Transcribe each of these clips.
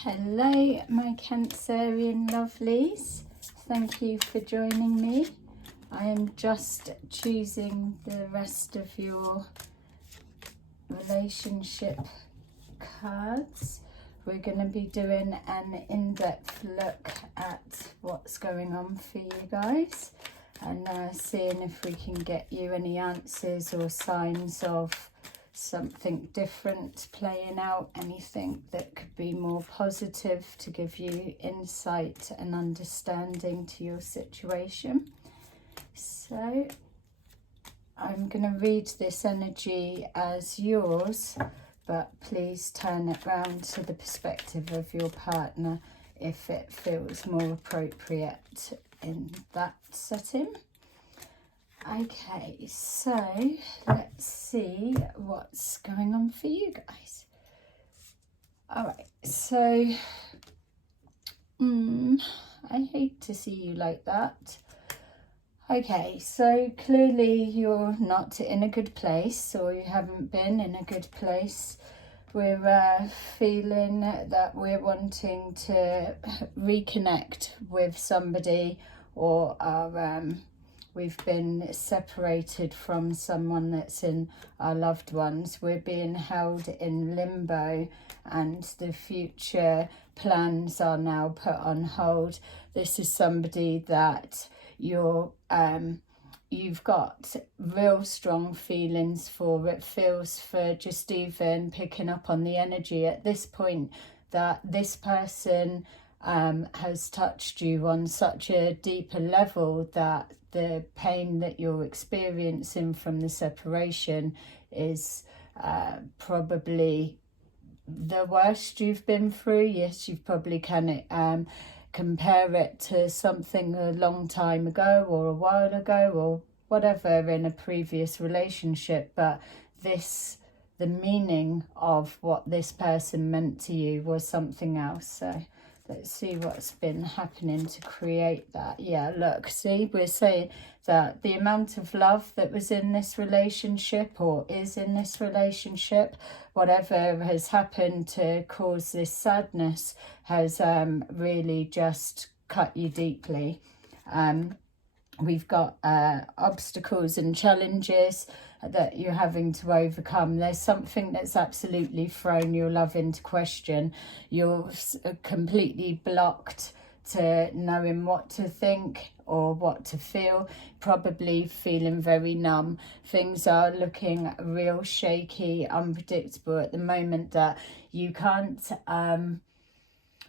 Hello, my Cancerian lovelies. Thank you for joining me. I am just choosing the rest of your relationship cards. We're going to be doing an in-depth look at what's going on for you guys and seeing if we can get you any answers or signs of something different playing out, anything that could be more positive to give you insight and understanding to your situation. So I'm going to read this energy as yours, but please turn it round to the perspective of your partner if it feels more appropriate in that setting. Okay, so let's see what's going on for you guys. All right, so I hate to see you like that. Okay, so clearly you're not in a good place, or you haven't been in a good place. We're feeling that we're wanting to reconnect with somebody, or we've been separated from someone that's in our loved ones. We're being held in limbo and the future plans are now put on hold. This is somebody that you've got real strong feelings for. It feels, for just even picking up on the energy at this point, that this person has touched you on such a deeper level that the pain that you're experiencing from the separation is probably the worst you've been through. Yes, you probably can compare it to something a long time ago or a while ago or whatever in a previous relationship, but the meaning of what this person meant to you was something else. So let's see what's been happening to create that. Yeah, look, see, we're saying that the amount of love that was in this relationship or is in this relationship, whatever has happened to cause this sadness, has really just cut you deeply. We've got obstacles and challenges that you're having to overcome. There's something that's absolutely thrown your love into question. You're completely blocked to knowing what to think or what to feel, probably feeling very numb. Things are looking real shaky, unpredictable at the moment, that you can't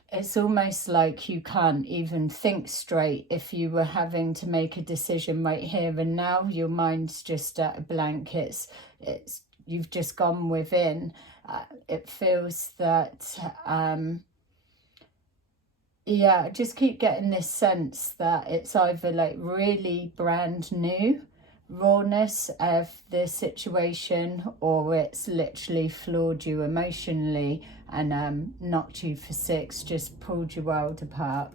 it's almost like you can't even think straight. If you were having to make a decision right here and now, your mind's just at a blank. It's you've just gone within. It feels that yeah, I just keep getting this sense that it's either like really brand new rawness of the situation, or it's literally floored you emotionally and knocked you for six, just pulled your world apart.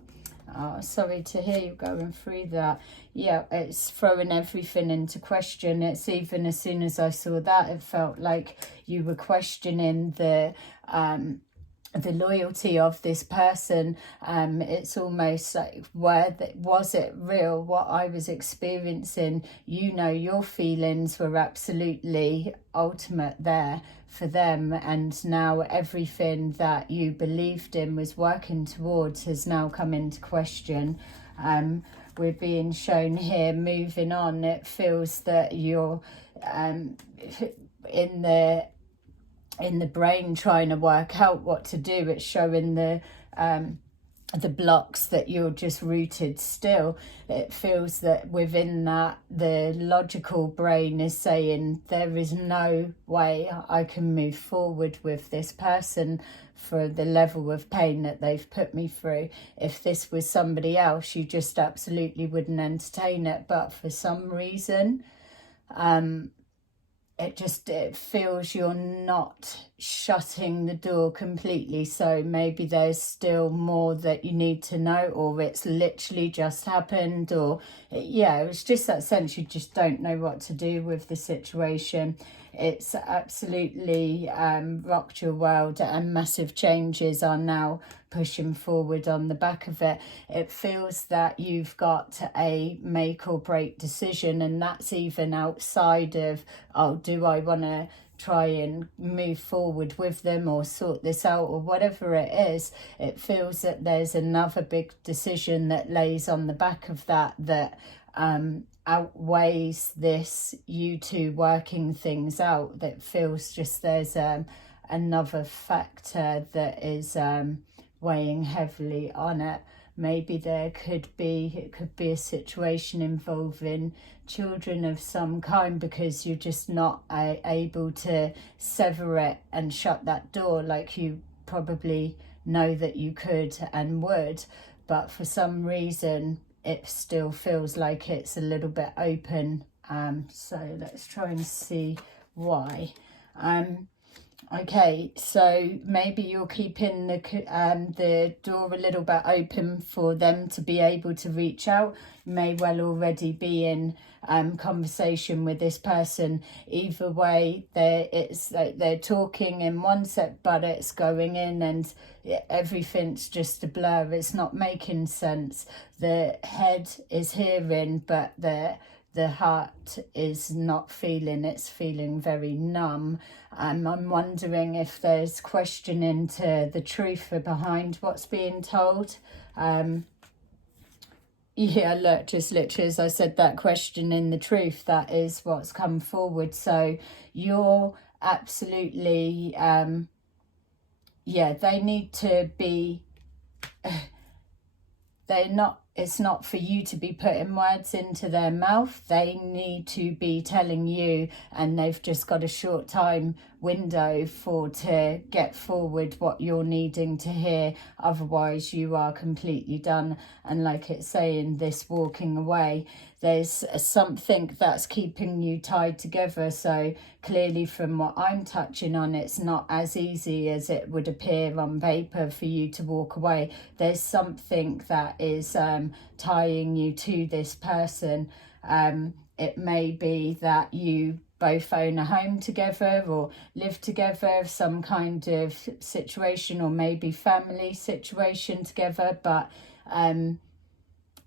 Sorry to hear you going through that. Yeah, it's throwing everything into question. It's even, as soon as I saw that, it felt like you were questioning the loyalty of this person. It's almost like, was it real, what I was experiencing? You know, your feelings were absolutely ultimate there for them, and now everything that you believed in, was working towards, has now come into question. We're being shown here, moving on. It feels that you're in the brain trying to work out what to do. It's showing the blocks that you're just rooted still. It feels that within that, the logical brain is saying there is no way I can move forward with this person for the level of pain that they've put me through. If this was somebody else, you just absolutely wouldn't entertain it, but for some reason it feels you're not shutting the door completely. So maybe there's still more that you need to know, or it's literally just happened, or yeah, it's just that sense you just don't know what to do with the situation. it's absolutely rocked your world, and massive changes are now pushing forward on the back of it. It feels that you've got a make or break decision, and that's even outside of, oh, do I want to try and move forward with them or sort this out or whatever it is. It feels that there's another big decision that lays on the back of that outweighs this you two working things out. That feels just there's another factor that is weighing heavily on it. Maybe it could be a situation involving children of some kind, because you're just not able to sever it and shut that door like you probably know that you could and would, but for some reason it still feels like it's a little bit open. So let's try and see why. Okay, so maybe you're keeping the door a little bit open for them to be able to reach out. You may well already be in conversation with this person. Either way, they're talking in one set, but it's going in and everything's just a blur. It's not making sense. The head is hearing, but the heart is not feeling. It's feeling very numb. I'm wondering if there's questioning to the truth behind what's being told. Yeah, look, just literally as I said, that questioning the truth, that is what's come forward. So you're absolutely, yeah, they need to be, it's not for you to be putting words into their mouth. They need to be telling you, and they've just got a short time window to get forward what you're needing to hear. Otherwise you are completely done. And like it's saying, this walking away, there's something that's keeping you tied together. So clearly from what I'm touching on, it's not as easy as it would appear on paper for you to walk away. There's something that is tying you to this person. It may be that you both own a home together or live together, some kind of situation, or maybe family situation together, but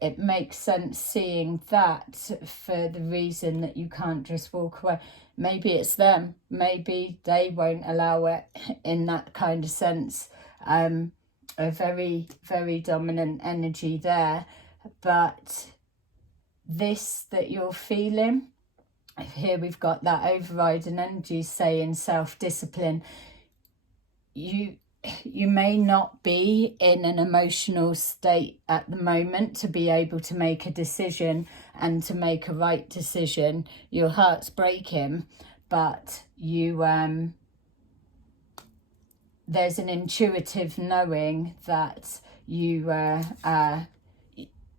it makes sense seeing that for the reason that you can't just walk away. Maybe it's them, maybe they won't allow it in that kind of sense. A very, very dominant energy there. But this that you're feeling, here we've got that overriding energy saying self-discipline. You may not be in an emotional state at the moment to be able to make a decision and to make a right decision. Your heart's breaking, but there's an intuitive knowing that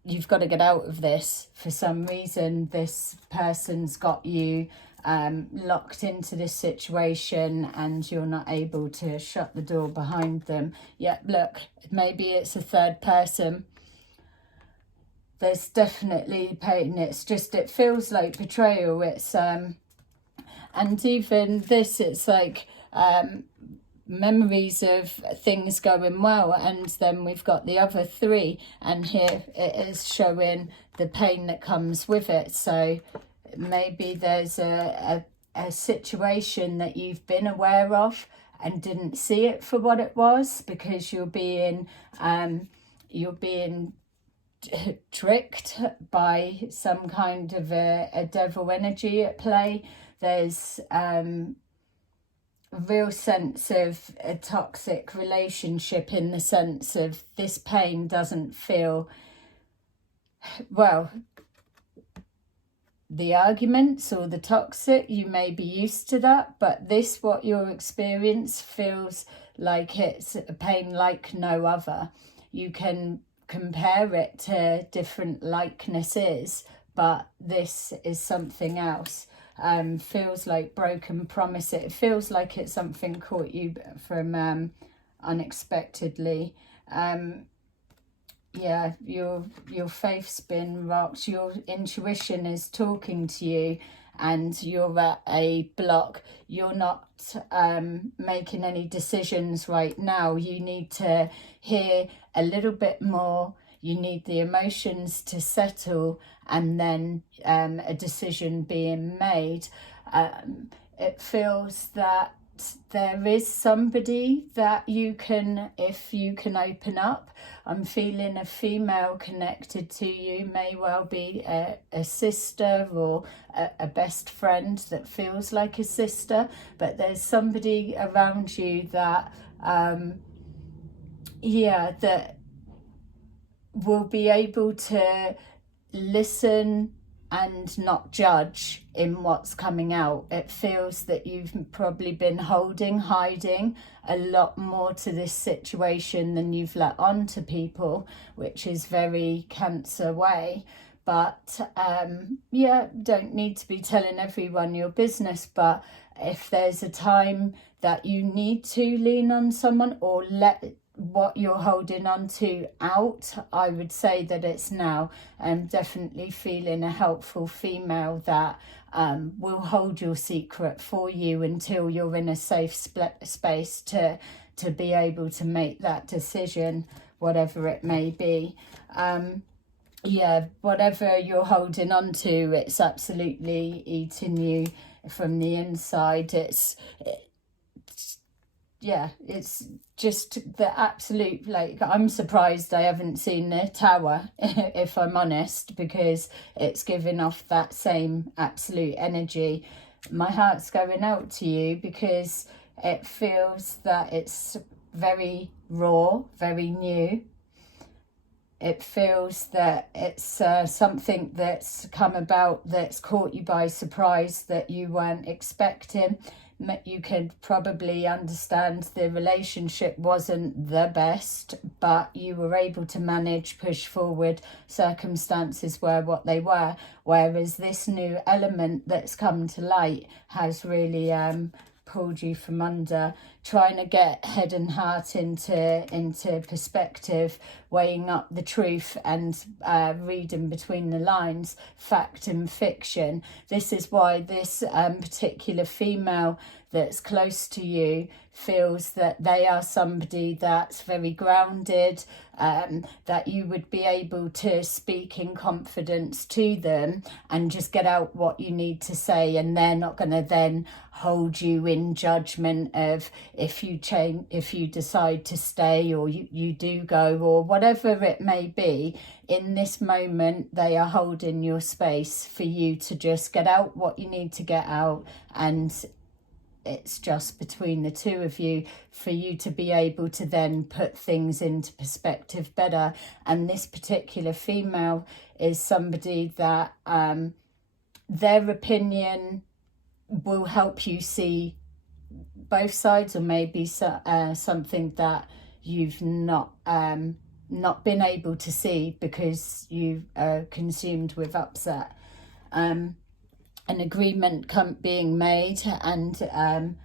you've got to get out of this. For some reason, this person's got you locked into this situation and you're not able to shut the door behind them. Yeah, look, maybe it's a third person. There's definitely pain. It's just, it feels like betrayal. It's and even this, it's like memories of things going well, and then we've got the other three, and here it is showing the pain that comes with it. So maybe there's a situation that you've been aware of and didn't see it for what it was, because you're being tricked by some kind of a devil energy at play. There's a real sense of a toxic relationship, in the sense of this pain doesn't feel, well, the arguments or the toxic, you may be used to that, but this, what you're experiencing, feels like it's a pain like no other. You can compare it to different likenesses, but this is something else. Feels like broken promise. It feels like it's something caught you from unexpectedly. Yeah, your faith's been rocked. Your intuition is talking to you, and you're at a block. You're not making any decisions right now. You need to hear a little bit more. You need the emotions to settle, and then a decision being made. It feels that there is somebody that you can, if you can open up. I'm feeling a female connected to you, may well be a sister or a best friend that feels like a sister, but there's somebody around you that that will be able to listen and not judge in what's coming out. It feels that you've probably been hiding a lot more to this situation than you've let on to people, which is very Cancer way. But don't need to be telling everyone your business, but if there's a time that you need to lean on someone or let what you're holding on to out, I would say that it's now. I'm definitely feeling a helpful female that will hold your secret for you until you're in a safe space to be able to make that decision, whatever it may be. Whatever you're holding on to, it's absolutely eating you from the inside. It's just the absolute, like, I'm surprised I haven't seen the Tower, if I'm honest, because it's giving off that same absolute energy. My heart's going out to you because it feels that it's very raw, very new. It feels that it's something that's come about that's caught you by surprise that you weren't expecting. You could probably understand the relationship wasn't the best, but you were able to manage, push forward. Circumstances were what they were, whereas this new element that's come to light has really pulled you from under, trying to get head and heart into perspective, weighing up the truth and reading between the lines, fact and fiction. This is why this particular female that's close to you feels that they are somebody that's very grounded, that you would be able to speak in confidence to them and just get out what you need to say, and they're not going to then hold you in judgment of if you decide to stay or you do go or whatever it may be. In this moment, they are holding your space for you to just get out what you need to get out, and it's just between the two of you for you to be able to then put things into perspective better. And this particular female is somebody that their opinion will help you see both sides, or maybe something that you've not been able to see because you are consumed with upset. An agreement being made, and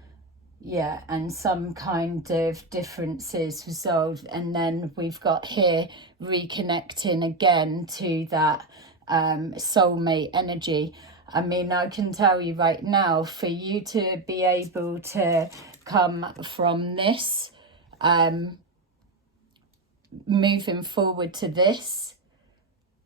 and some kind of differences resolved, and then we've got here reconnecting again to that soulmate energy. I mean, I can tell you right now, for you to be able to come from this, moving forward to this,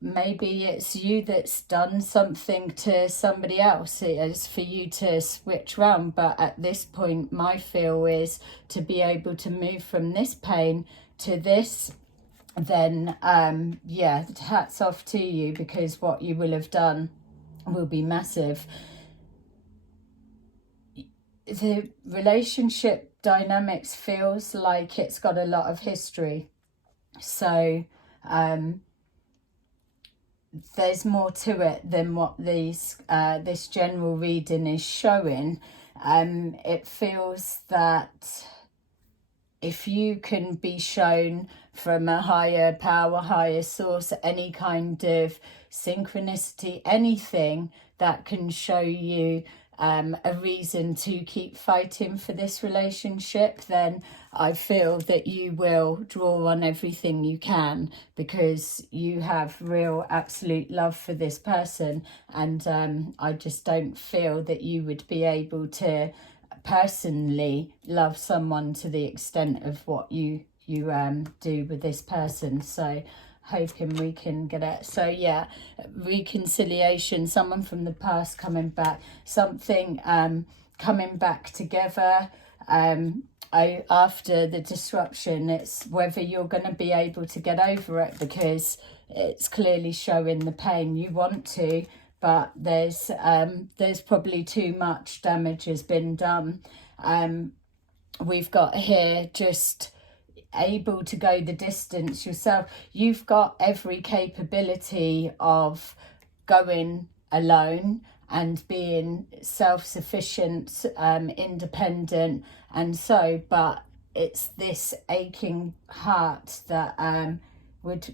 maybe it's you that's done something to somebody else. It is for you to switch round. But at this point, my feel is to be able to move from this pain to this, then hats off to you, because what you will have done will be massive. The relationship dynamics feels like it's got a lot of history. So there's more to it than what this general reading is showing. It feels that if you can be shown from a higher power, higher source, any kind of synchronicity, anything that can show you a reason to keep fighting for this relationship, then I feel that you will draw on everything you can, because you have real absolute love for this person, and I just don't feel that you would be able to personally love someone to the extent of what you do with this person. So hoping we can get it. So yeah, reconciliation, someone from the past coming back, something coming back together. After the disruption, it's whether you're going to be able to get over it, because it's clearly showing the pain. You want to, but there's probably too much damage has been done. We've got here just able to go the distance yourself. You've got every capability of going alone and being self-sufficient, independent, and so, but it's this aching heart that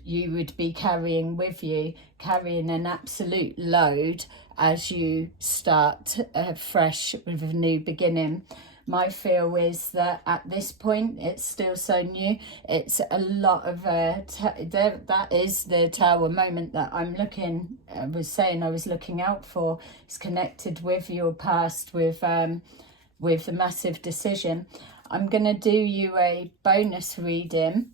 you would be carrying with you, carrying an absolute load as you start fresh with a new beginning. My feel is that at this point, it's still so new. It's a lot of that is the tower moment that I was saying I was looking out for. It's connected with your past, with the massive decision. I'm going to do you a bonus reading,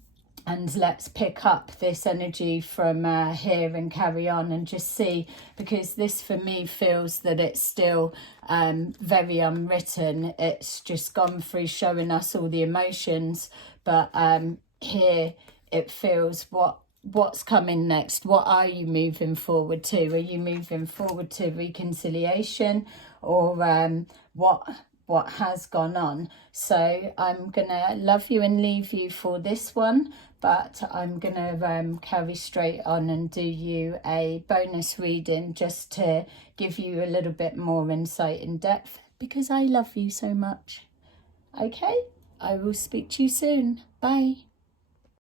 and let's pick up this energy from here and carry on and just see, because this for me feels that it's still very unwritten. It's just gone through showing us all the emotions, but here it feels what's coming next. What are you moving forward to? Are you moving forward to reconciliation, or what has gone on? So I'm gonna love you and leave you for this one, but I'm gonna carry straight on and do you a bonus reading just to give you a little bit more insight and depth, because I love you so much. Okay, I will speak to you soon. Bye.